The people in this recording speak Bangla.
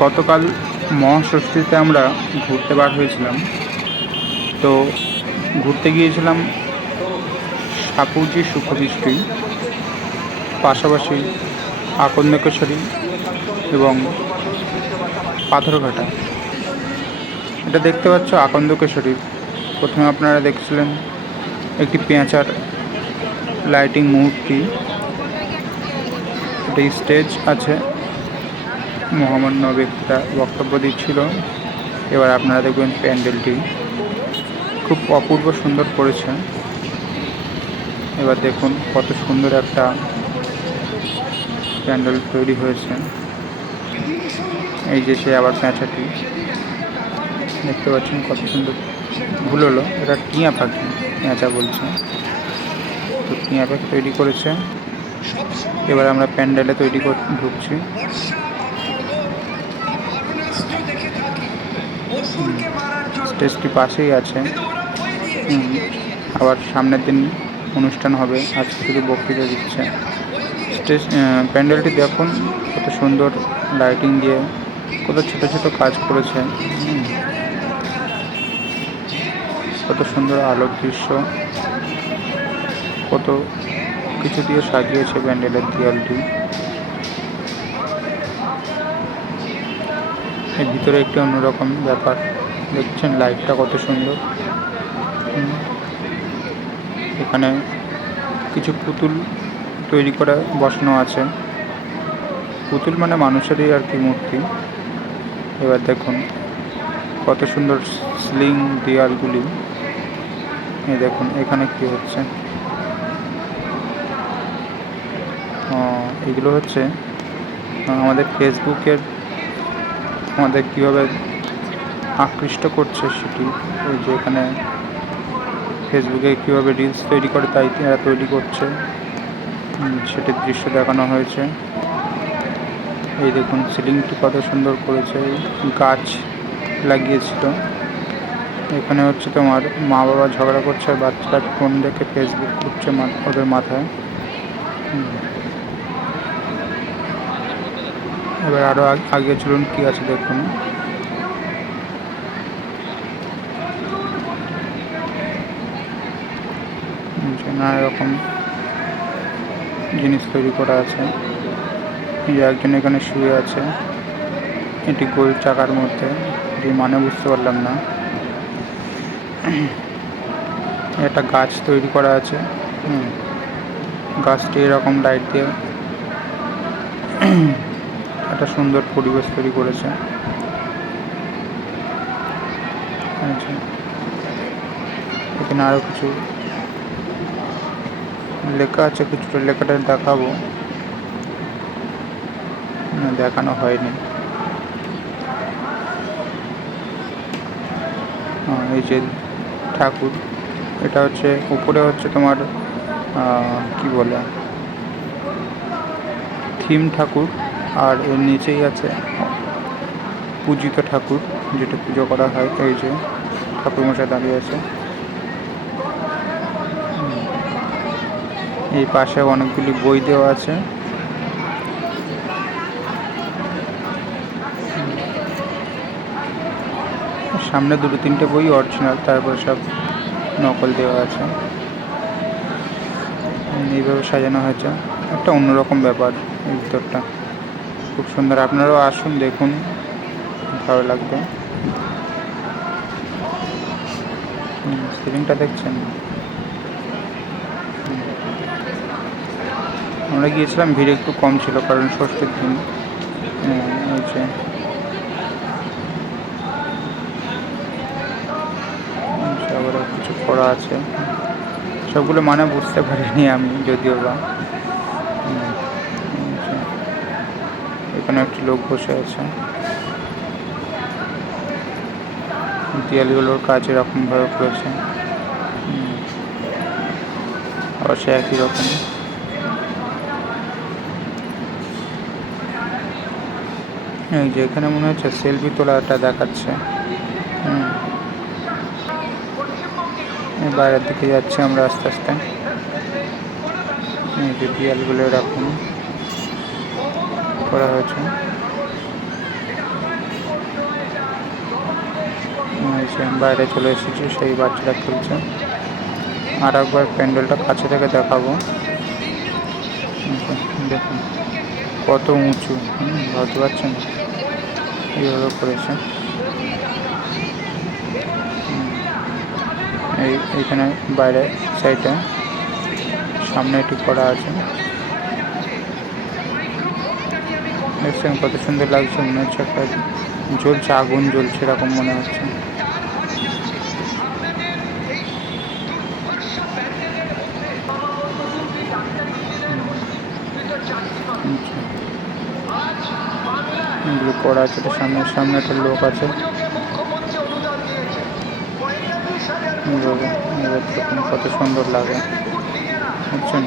গতকাল মহাষষ্ঠীতে আমরা ঘুরতে বার হয়েছিলাম। তো ঘুরতে গিয়েছিলাম সাপুজি সুখদৃষ্টি, পাশাপাশি আকন্দেশ্বরী এবং পাথরঘাটা। এটা দেখতে পাচ্ছ আকন্দেশ্বরী। প্রথমে আপনারা দেখছিলেন একটি পেঁচার লাইটিং মূর্তি, একটি স্টেজ আছে, মহামান্য ব্যক্তিরা বক্তব্য দিচ্ছিল। এবার আপনারা দেখবেন প্যান্ডেলটি খুব অপূর্ব সুন্দর করেছে। এবার দেখুন কত সুন্দর একটা প্যান্ডেল তৈরি হয়েছে। এই যে সে আবার পেঁচাটি দেখতে পাচ্ছেন কত সুন্দর। ভুল হলো, এটা টিয়া পাখি, পেঁচা বলছে। তো টিয়া পাখি তৈরি করেছে। এবার আমরা প্যান্ডেলে ঢুকছি। স্টেজটি পাশেই আছে। আবার সামনের দিন অনুষ্ঠান হবে, আজকে শুধু বক্তৃতা দিচ্ছে। স্টেজ প্যান্ডেলটি দেখুন কত সুন্দর লাইটিং দিয়ে কত ছোট ছোট কাজ করেছে। কত সুন্দর আলোক দৃশ্য, কত কিছু দিয়ে সাজিয়েছে প্যান্ডেলের দেয়ালটি। এর ভিতরে একটি অন্যরকম ব্যাপার, দেখছেন লাইটটা কত সুন্দর। এখানে কিছু পুতুল তৈরি করে বসানো আছে। পুতুল মানে মানুষেরই আর কি মূর্তি। এবার দেখুন কত সুন্দর স্লিং দেয়ালগুলি। এই দেখুন এখানে কি হচ্ছে। এগুলো হচ্ছে আমাদের ফেসবুকের আমাদের কীভাবে আকৃষ্ট করছে সেটি। ওই যে এখানে ফেসবুকে কীভাবে রিলস তৈরি করে তাই এরা তৈরি করছে, সেটির দৃশ্য দেখানো হয়েছে। এই দেখুন সিলিংটি কত সুন্দর করেছে, গাছ লাগিয়েছিল। এখানে হচ্ছে তোমার মা বাবা ঝগড়া করছে, বাচ্চারা ফোন দেখে ফেসবুক করছে ওদের মাথায়। এবার আরও আগে চলুন কী আছে দেখুন। নানা রকম জিনিস তৈরি করা আছে। এই একজন এখানে শুয়ে আছে, এটি গোল চাকার মধ্যে, যে মানে বুঝতে পারলাম না। একটা গাছ তৈরি করা আছে। গাছটি এরকম লাইট দিয়ে একটা সুন্দর পরিবেশ তৈরি করেছে। এখানে আরও কিছু লেখা আছে, কিছুটা লেখাটা দেখাবো, দেখানো হয়নি। এই যে ঠাকুর, এটা হচ্ছে উপরে হচ্ছে তোমার কি বলে থিম ঠাকুর, আর এর নিচেই আছে পূজিত ঠাকুর, যেটা পুজো করা হয়। এই যে ঠাকুরমশাই দাঁড়িয়ে আছে। এই পাশে অনেকগুলি বই দেওয়া আছে। সামনে দুটো তিনটে বই অরিজিনাল, তারপরে সব নকল দেওয়া আছে। এইভাবে সাজানো হয়েছে, একটা অন্যরকম ব্যাপার। এই ভিতরটা খুব সুন্দর, আপনারাও আসুন দেখুন, ভালো লাগবে। সিলিংটা দেখছেন। আমরা গিয়েছিলাম, ভিড় একটু কম ছিল কারণ ষষ্ঠীর দিন। হচ্ছে আবার কিছু করা আছে, সবগুলো মানে বুঝতে পারিনি আমি, যদিও বা। এখানে একটি লোক বসে আছে। দেয়ালগুলোর কাজ এরকমভাবে করেছে, আবার সে একই রকম। এই যে এখানে মনে হচ্ছে সেলফি তোলাটা দেখাচ্ছে। বাইরের দিকে যাচ্ছি আমরা আস্তে আস্তে। এই যে দেয়ালগুলো এরকম করা হয়েছে। এই যে বাইরে চলে এসেছি, সেই বাচ্চারা খেলছে। আর একবার প্যান্ডেলটা কাছে থেকে দেখাবো। দেখুন কত উঁচু, ভাবতে পারছেন, এইভাবে করেছে। এইখানে বাইরে সাইডে সামনে একটু করা আছে, দেখছেন কত সুন্দর লাগছে। মনে হচ্ছে একটা জ্বলছে, আগুন জ্বলছে এরকম মনে হচ্ছে। এগুলো করা আছে, সামনে একটা লোক আছে। এবার দেখুন কত সুন্দর লাগে, বুঝছেন।